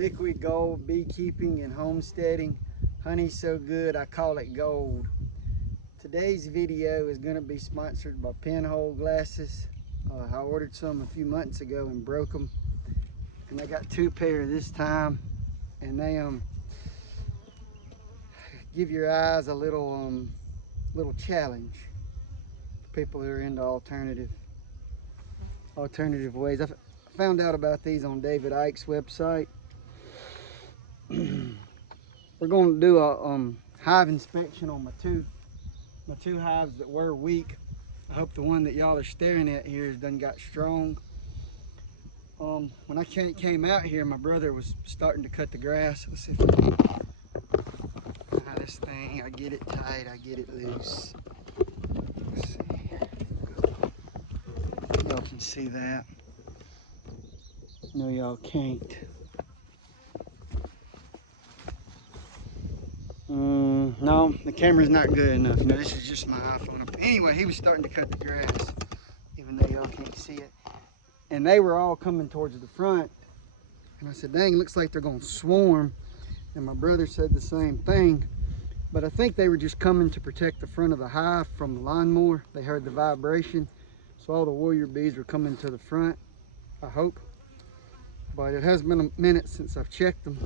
Liquid gold beekeeping and homesteading. Honey's so good I call it gold. Today's video is going to be sponsored by pinhole glasses. I ordered some a few months ago and broke them, and I got 2 pair this time, and they give your eyes a little challenge for people who are into alternative ways. I found out about these on David Icke's website. We're going to do a hive inspection on my two hives that were weak. I hope the one that y'all are staring at here has done got strong. When I came out here, my brother was starting to cut the grass. Let's see if I can this thing. I get it tight, I get it loose. Let's see. Y'all can see that. No, y'all can't. No, the camera's not good enough. You know, this is just my iPhone. Anyway, he was starting to cut the grass, even though y'all can't see it. And they were all coming towards the front. And I said, dang, looks like they're gonna swarm. And my brother said the same thing. But I think they were just coming to protect the front of the hive from the lawnmower. They heard the vibration. So all the warrior bees were coming to the front, I hope. But it has been a minute since I've checked them.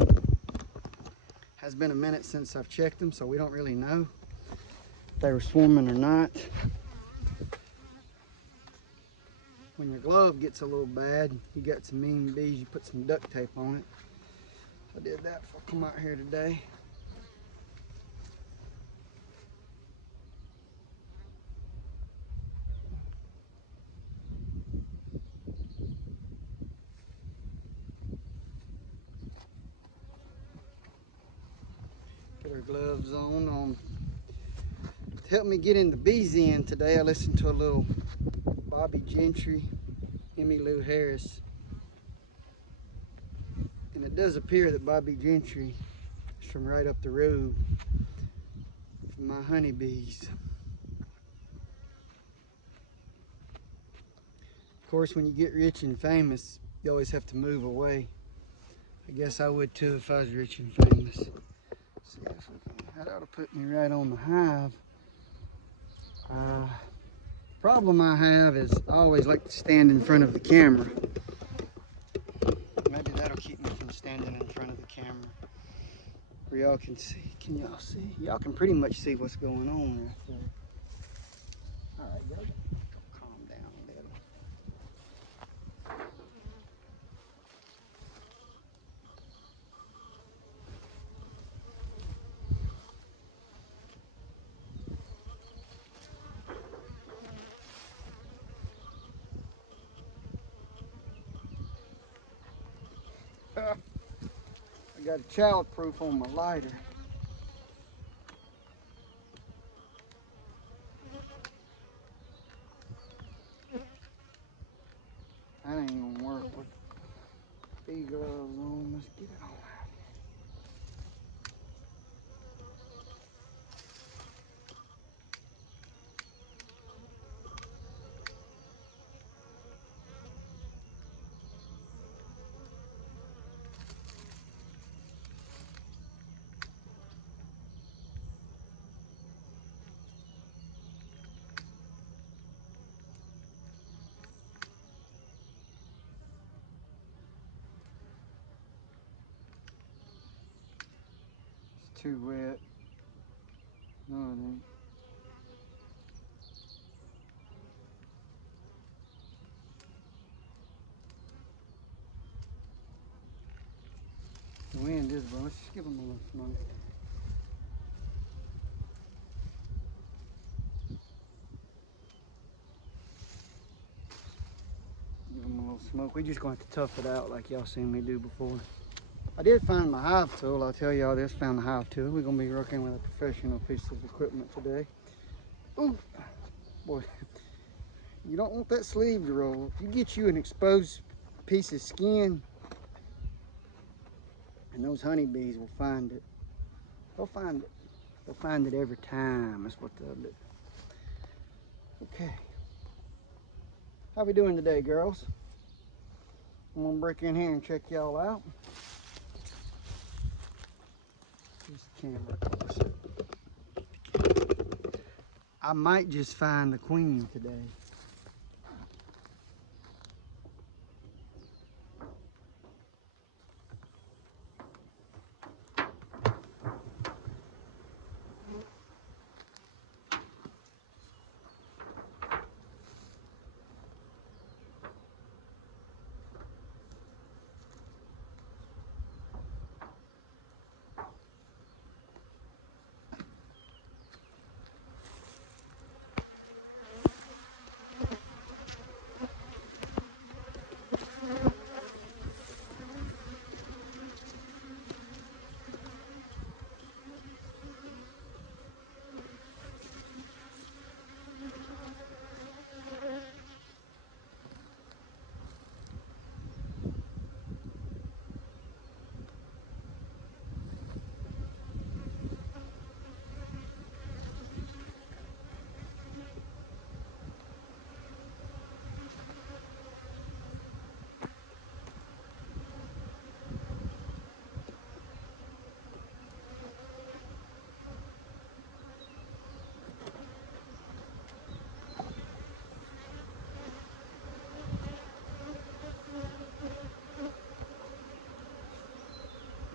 So we don't really know if they were swarming or not. When your glove gets a little bad, you got some mean bees, you put some duct tape on it. I did that before I come out here today. Put our gloves on. To help me get in the bees in today, I listened to a little Bobby Gentry, Emmylou Harris. And it does appear that Bobby Gentry is from right up the road from my honeybees. Of course, when you get rich and famous, you always have to move away. I guess I would too if I was rich and famous. See if we can, that ought to put me right on the hive. Problem I have is I always like to stand in front of the camera. Maybe that'll keep me from standing in front of the camera where y'all can see. Can y'all see? Y'all can pretty much see what's going on right there. All right, girl, calm down a little. I got a child proof on my lighter. That ain't gonna work with bee gloves on. Let's get it on out. It's too wet. No, it ain't. The wind is blowing. Let's just give them a little smoke. Give them a little smoke. We're just going to tough it out like y'all seen me do before. I did find my hive tool. I'll tell y'all this. Found the hive tool. We're going to be working with a professional piece of equipment today. Ooh, boy. You don't want that sleeve to roll. If you get you an exposed piece of skin, and those honeybees will find it. They'll find it. They'll find it every time. That's what they'll do. Okay. How we doing today, girls? I'm gonna break in here and check y'all out. camera closer. I might just find the queen today.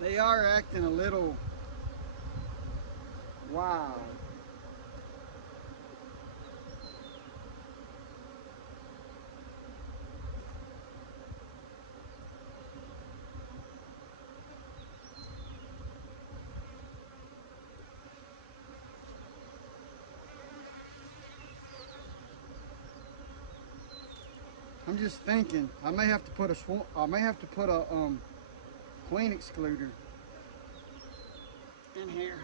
They are acting a little wild. I'm just thinking I may have to put a queen excluder in here.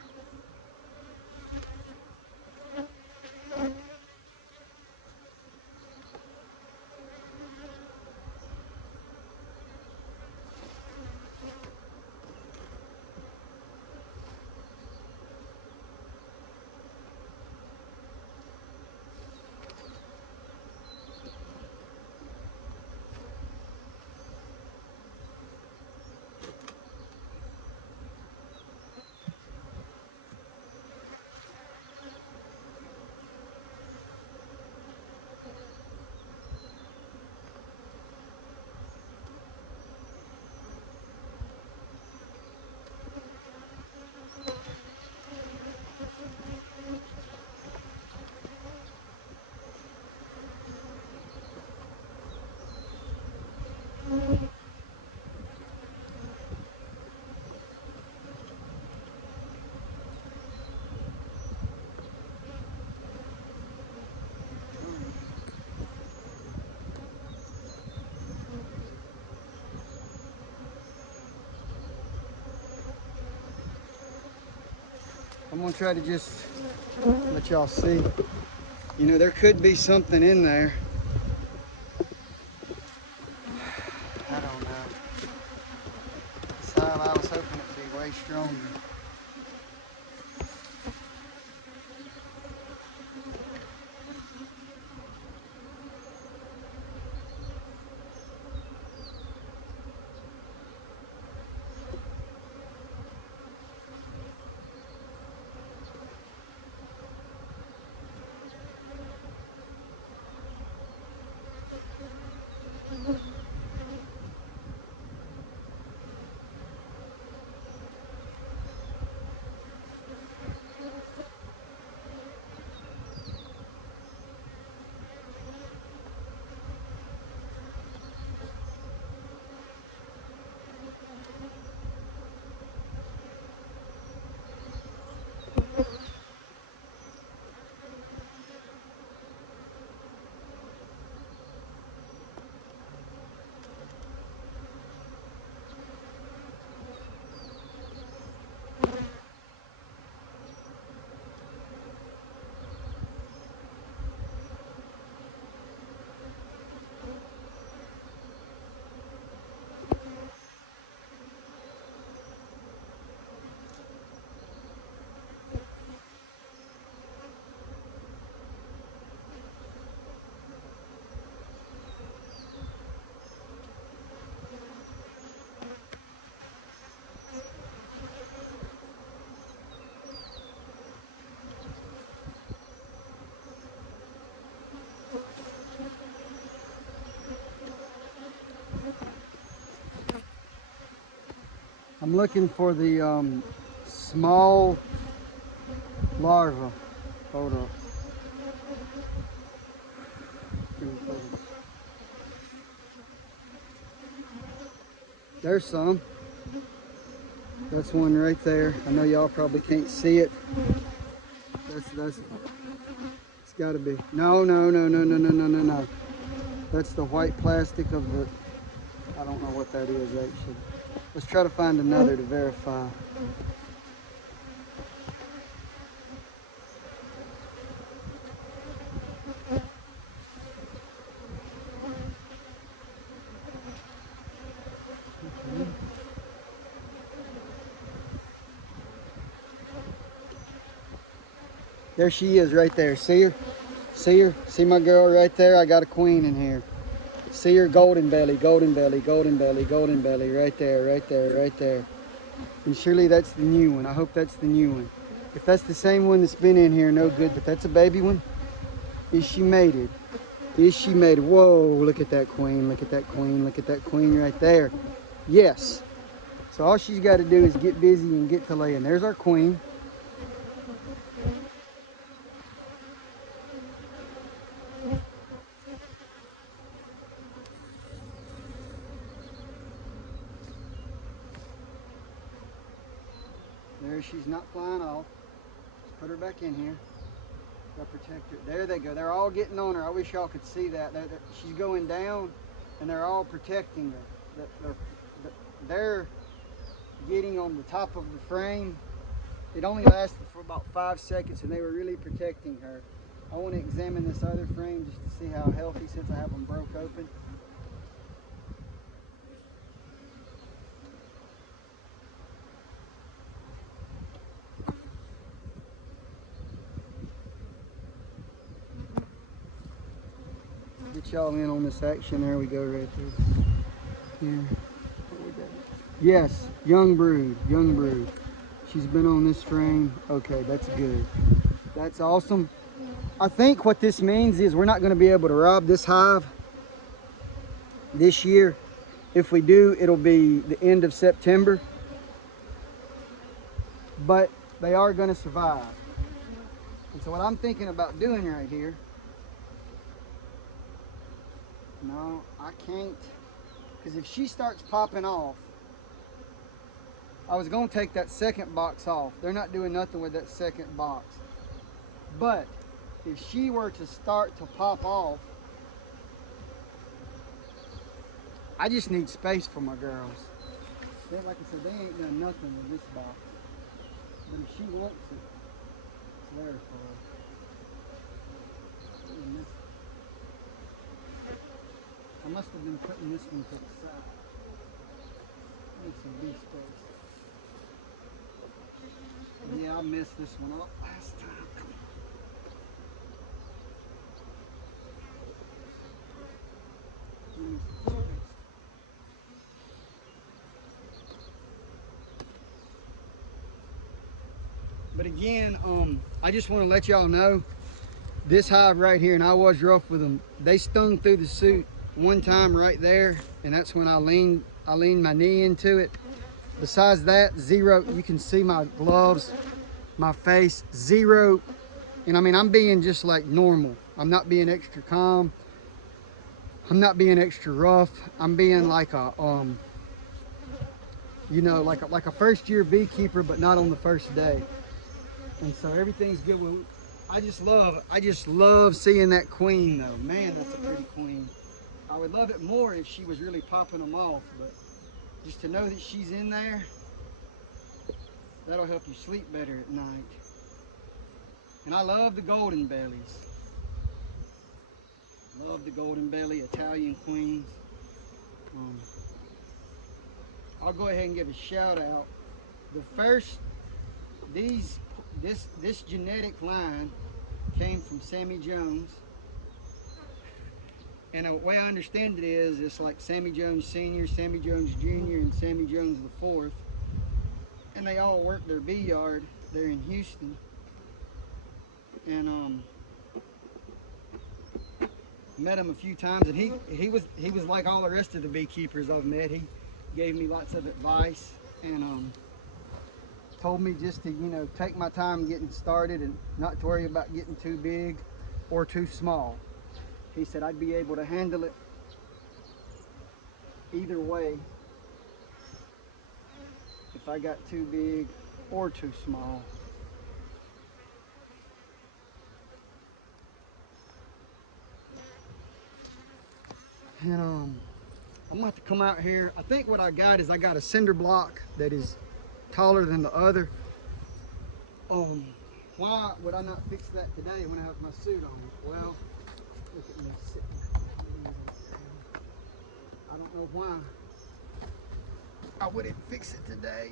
I'm gonna try to just let y'all see. You know, there could be something in there. I don't know. This hive, I was hoping it would be way stronger. I'm looking for the small larva. Hold up. There's some. That's one right there. I know y'all probably can't see it. It's gotta be. No. That's the white plastic of the, I don't know what that is actually. Let's try to find another to verify. Okay. There she is right there. See her? See her? See my girl right there? I got a queen in here. See her? Golden belly, golden belly, golden belly, golden belly. Right there, right there, right there. And surely that's the new one. I hope that's the new one. If that's the same one that's been in here, no good. But that's a baby one. Is she mated? Is she mated? Whoa, look at that queen. Look at that queen. Look at that queen right there. Yes. So all she's got to do is get busy and get to laying. There's our queen. There, she's not flying off. Just put her back in here. Gotta protect her. There they go. They're all getting on her. I wish y'all could see that. She's going down, and they're all protecting her. They're getting on the top of the frame. It only lasted for about 5 seconds, and they were really protecting her. I want to examine this other frame just to see how healthy, since I have them broke open. Get y'all in on this action. There we go, right there. Here. Yes, young brood, young brood. She's been on this frame. Okay, that's good. That's awesome. I think what this means is we're not going to be able to rob this hive this year. If we do, it'll be the end of September. But they are going to survive. And so what I'm thinking about doing right here, no, I can't, because if she starts popping off, I was going to take that second box off. They're not doing nothing with that second box. But if she were to start to pop off, I just need space for my girls. Like I said, they ain't done nothing with this box. But if she wants it, it's there for her. I must have been putting this one to the side. Need some bee space. Yeah, I messed this one up last time. But again, I just want to let y'all know, this hive right here, and I was rough with them, they stung through the suit one time right there, and that's when I leaned my knee into it. Besides that, zero. You can see my gloves, my face, zero. And I mean, I'm being just like normal. I'm not being extra calm. I'm not being extra rough. I'm being like a you know, like a first year beekeeper, but not on the first day. And so everything's good. I just love seeing that queen though. Man, that's a pretty queen. I would love it more if she was really popping them off, but just to know that she's in there, that'll help you sleep better at night. And I love the golden bellies. Love the golden belly Italian queens. I'll go ahead and give a shout out. The first, this genetic line came from Sammy Jones. And the way I understand it is, it's like Sammy Jones Sr., Sammy Jones Jr., and Sammy Jones IV. And they all work their bee yard there in Houston. And met him a few times, and he was like all the rest of the beekeepers I've met. He gave me lots of advice, and told me just to, you know, take my time getting started and not to worry about getting too big or too small. He said I'd be able to handle it either way if I got too big or too small. And I'm gonna have to come out here. I think what I got is I got a cinder block that is taller than the other. Why would I not fix that today when I have my suit on? Well, look at me sitting. I don't know why I wouldn't fix it today.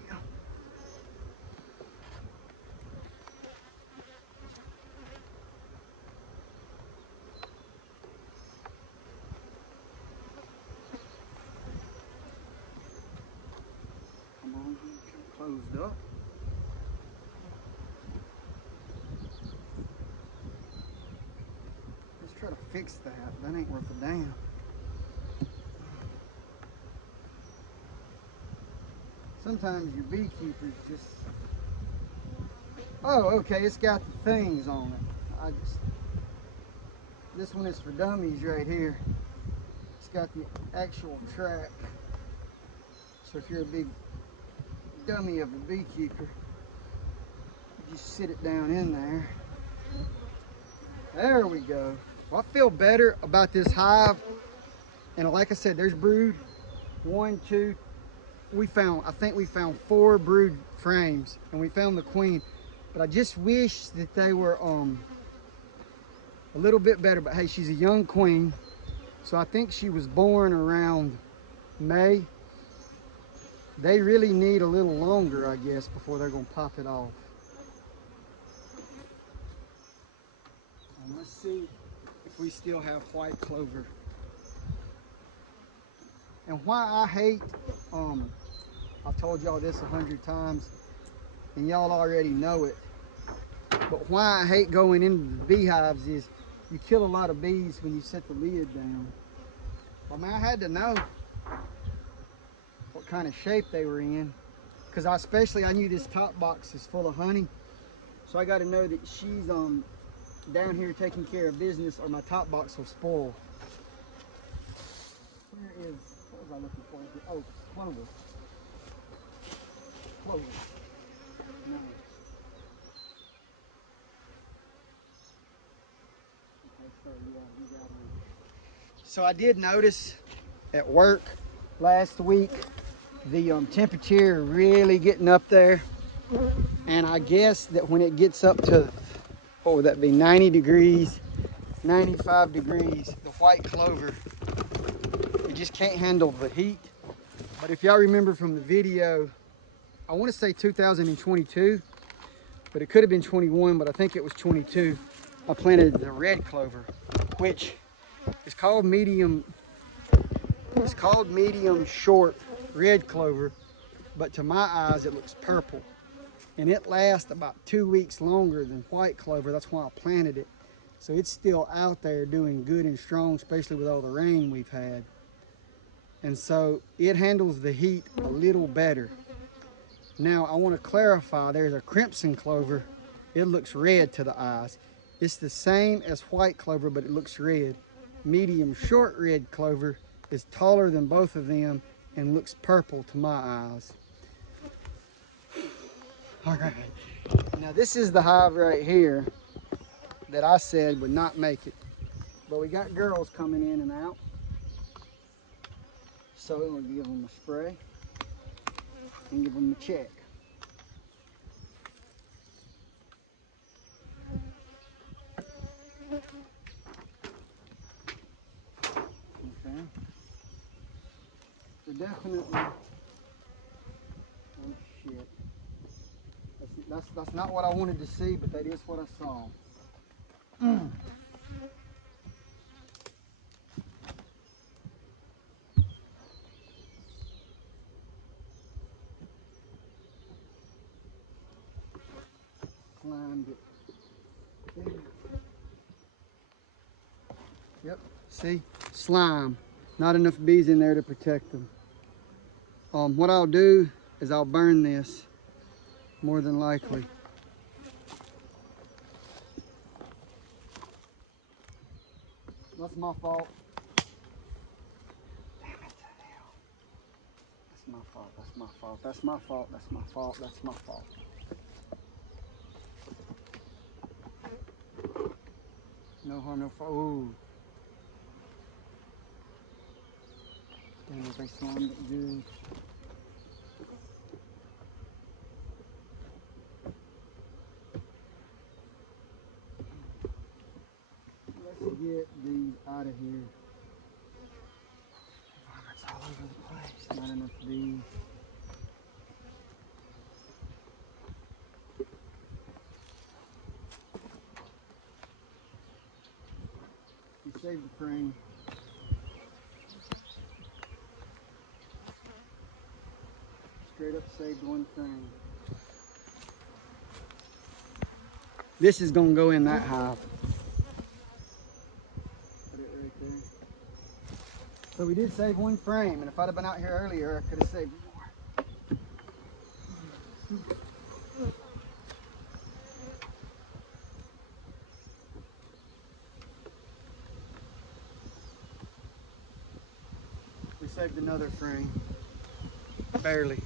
Come on, closed up. Let's try to fix that. That ain't worth a damn. Sometimes your beekeepers just, oh, okay, it's got the things on it. This one is for dummies right here. It's got the actual track. So if you're a big dummy of a beekeeper, you just sit it down in there. There we go. Well, I feel better about this hive. And like I said, there's brood. 1, 2, I think we found 4 brood frames, and we found the queen. But I just wish that they were a little bit better. But hey, she's a young queen, so I think she was born around May. They really need a little longer, I guess, before they're gonna pop it off. And let's see if we still have white clover. And why I hate, I've told y'all this 100 times, and y'all already know it. But why I hate going into the beehives is you kill a lot of bees when you set the lid down. I mean, I had to know what kind of shape they were in, because I knew this top box is full of honey, so I got to know that she's down here taking care of business, or my top box will spoil. What was I looking for? Oh, clover. Clover. No. Okay, so yeah, you got them. So I did notice at work last week the temperature really getting up there, and I guess that when it gets up to, what would that be, 90 degrees, 95 degrees, the white clover, it just can't handle the heat. But if y'all remember from the video, I want to say 2022, but it could have been 21, but I think it was 22. I planted the red clover, which is called medium short red clover, but to my eyes it looks purple. And it lasts about 2 weeks longer than white clover. That's why I planted it. So it's still out there doing good and strong, especially with all the rain we've had. And so it handles the heat a little better. Now I want to clarify, there's a crimson clover. It looks red to the eyes. It's the same as white clover, but it looks red. Medium short red clover is taller than both of them and looks purple to my eyes. All right, now this is the hive right here that I said would not make it. But we got girls coming in and out. So we'll give them a spray and give them a check. Okay. So definitely, oh shit. That's not what I wanted to see, but that is what I saw. Climbed it. Yep, see? Slime. Not enough bees in there to protect them. What I'll do is I'll burn this more than likely. That's my fault. Damn it, hell. That's my fault, that's my fault, that's my fault, that's my fault, that's my fault. No harm, no foul. Ooh. Damn it, they swarmed it good. Let's get these out of here. Varmints all over the place. Not enough bees. We saved the frame. Straight up saved one frame. This is gonna go in that hive. Put it right there. So we did save one frame, and if I'd have been out here earlier, I could have saved more. We saved another frame. Barely.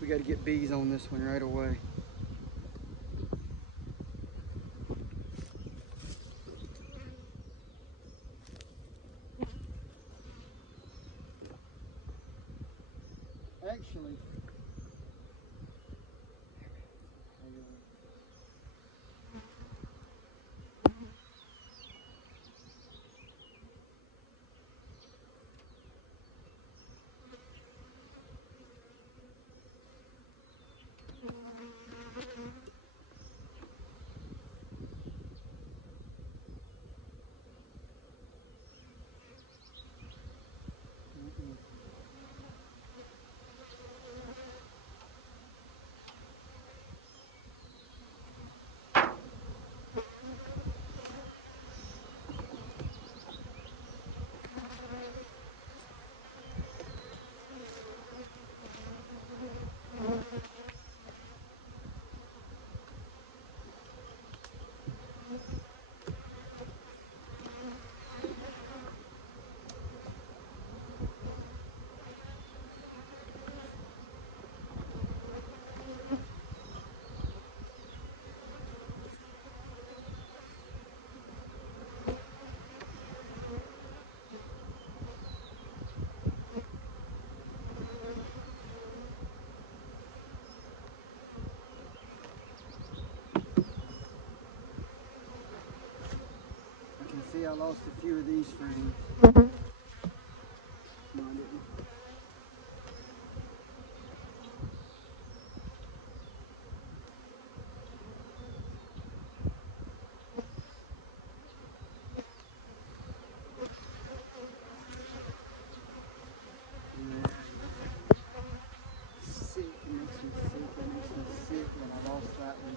We got to get bees on this one right away. Actually, I can see I lost a few of these frames. No, I didn't. Sick, it makes me sick, it makes me sick that I lost that one.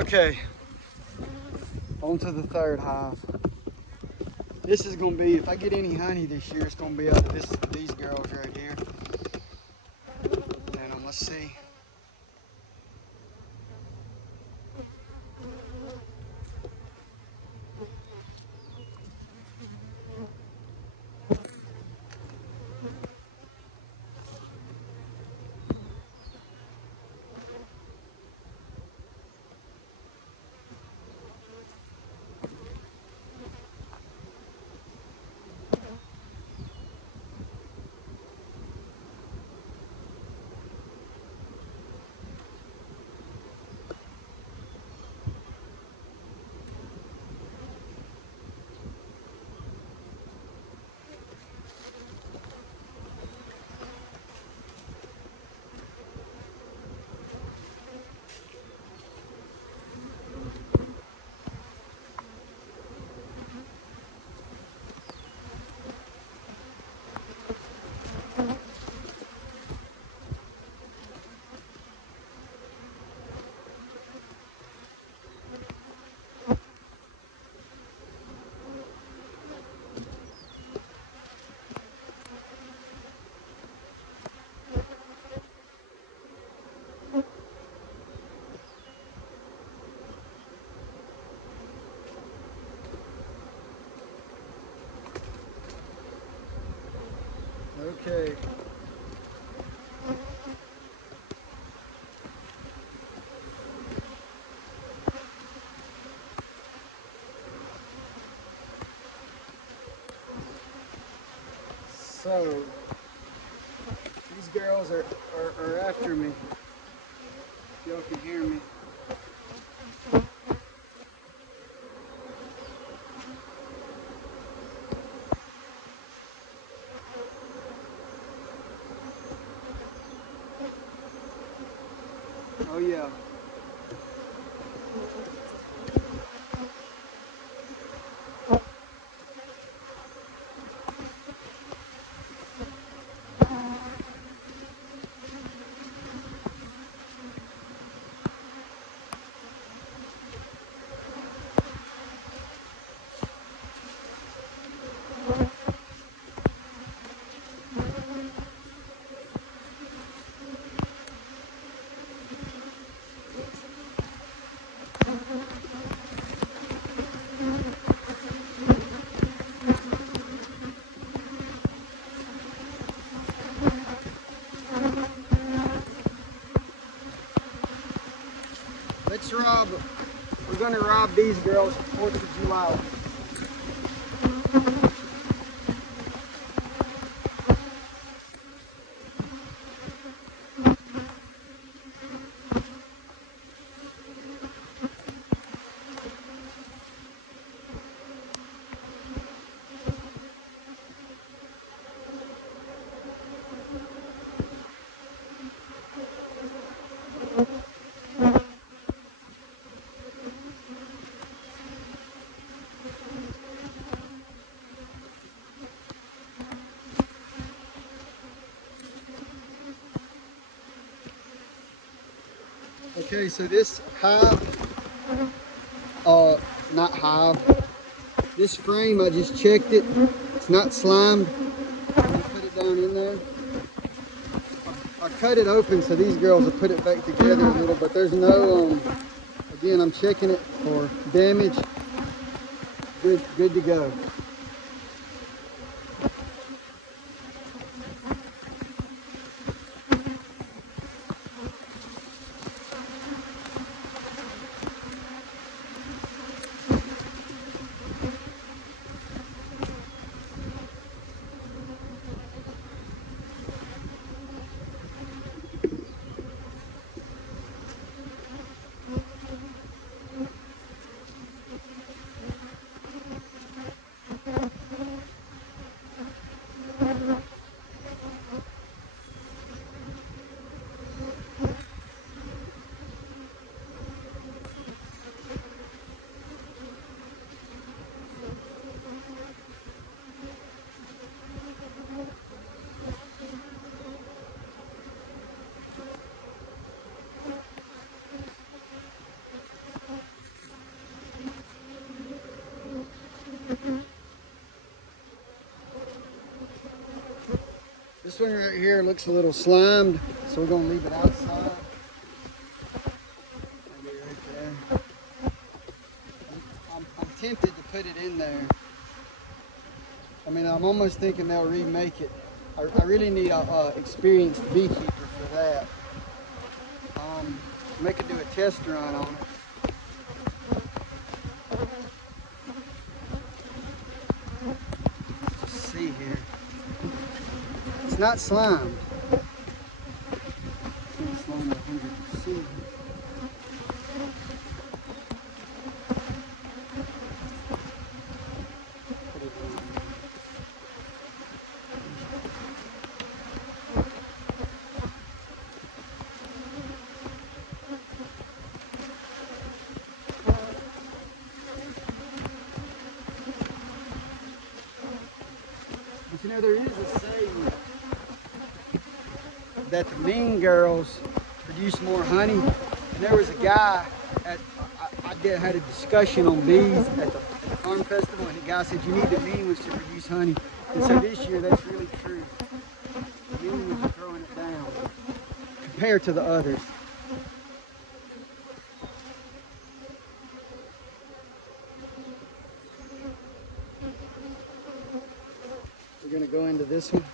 Okay, on to the third hive. This is gonna be, if I get any honey this year, it's gonna be out of these girls right here. And let's see. Okay. So, these girls are after me. If y'all can hear me. Oh yeah. Let's rob. We're gonna rob these girls for 4th of July. Okay, so this hive, not hive, this frame, I just checked it. It's not slimed. I put it down in there. I cut it open so these girls will put it back together a little, but there's no, again, I'm checking it for damage. Good to go. This one right here looks a little slimed, so we're gonna leave it outside. Maybe right there. I'm tempted to put it in there. I mean, I'm almost thinking they'll remake it. I really need a experienced beekeeper for that. They could do a test run on it. Let's see here. It's not slimed. It's not slimed 100%. But you know, there is a saying that the mean girls produce more honey. And there was a guy had a discussion on bees at the farm festival, and the guy said you need the mean ones to produce honey. And so this year that's really true. The mean ones are throwing it down compared to the others. We're gonna go into this one.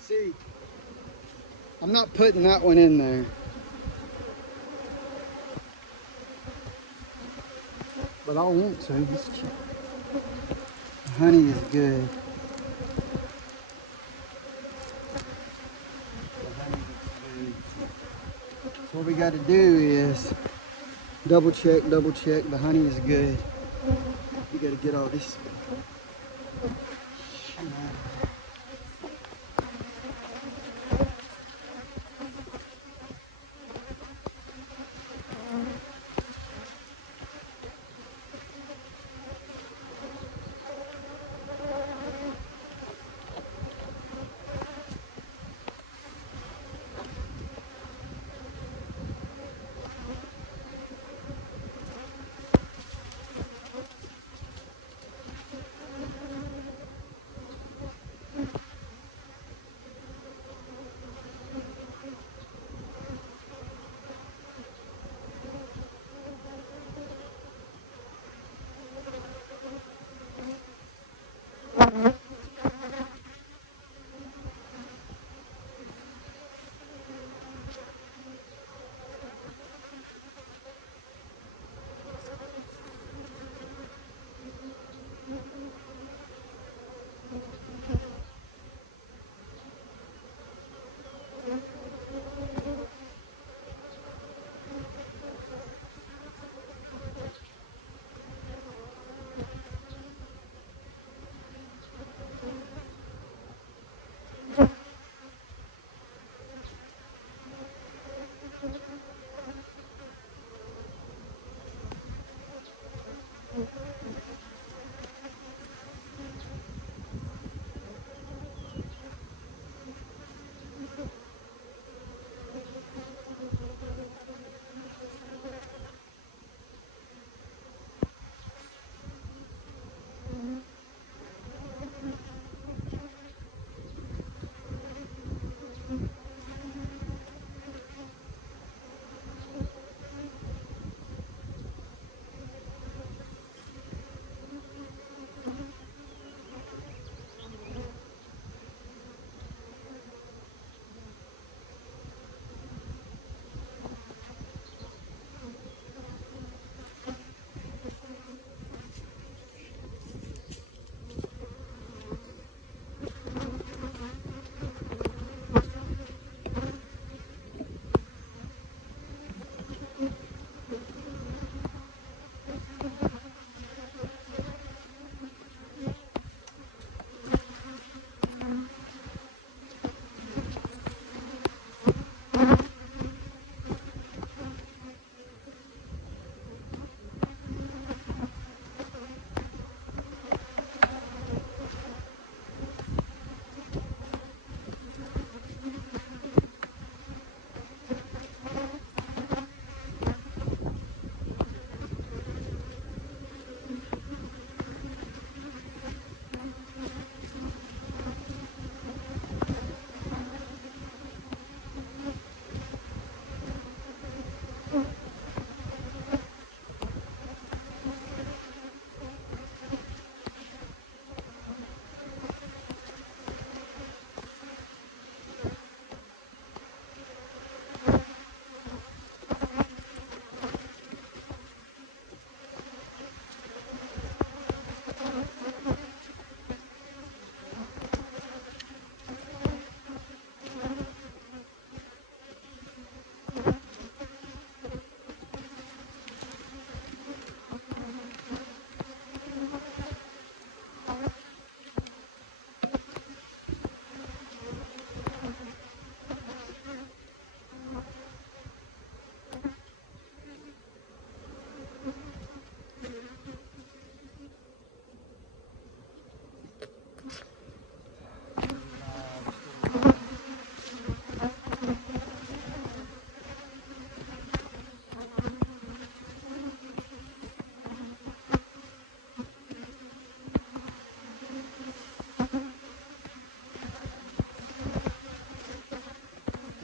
See, I'm not putting that one in there. But I want to. The honey is good. The honey is good. So what we got to do is double check. The honey is good. We got to get all this.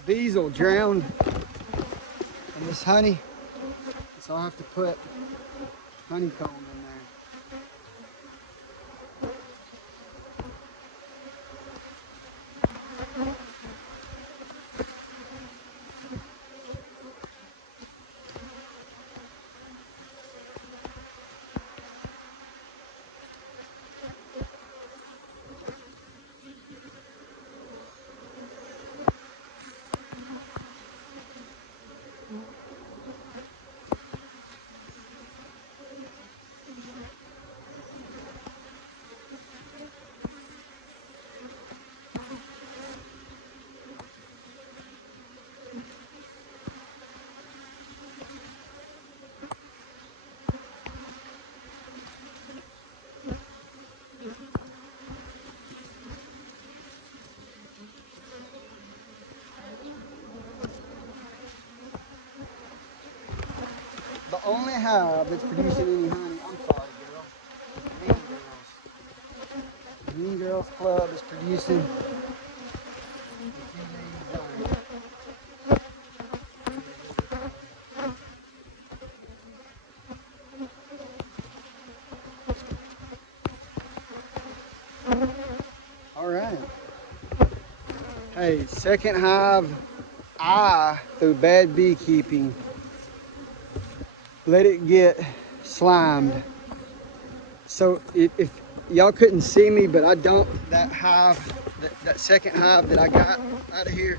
bees will drown in this honey, so I'll have to put honeycomb in there. The only hive that's producing any honey, I'm sorry, girl. Mean Girls. Mean Girls Club is producing a few days on. All right. Hey, second hive, through bad beekeeping, let it get slimed. So if y'all couldn't see me, but I dumped that hive, that second hive that I got out of here,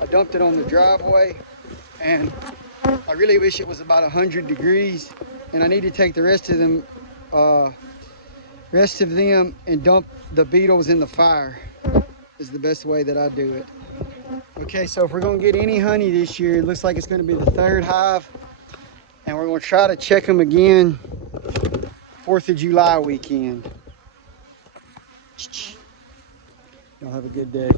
I dumped it on the driveway, and I really wish it was about 100 degrees, and I need to take the rest of them and dump the beetles in the fire is the best way that I do it. Okay, so if we're gonna get any honey this year, it looks like it's gonna be the third hive, and we're gonna try to check them again 4th of July weekend. Y'all have a good day.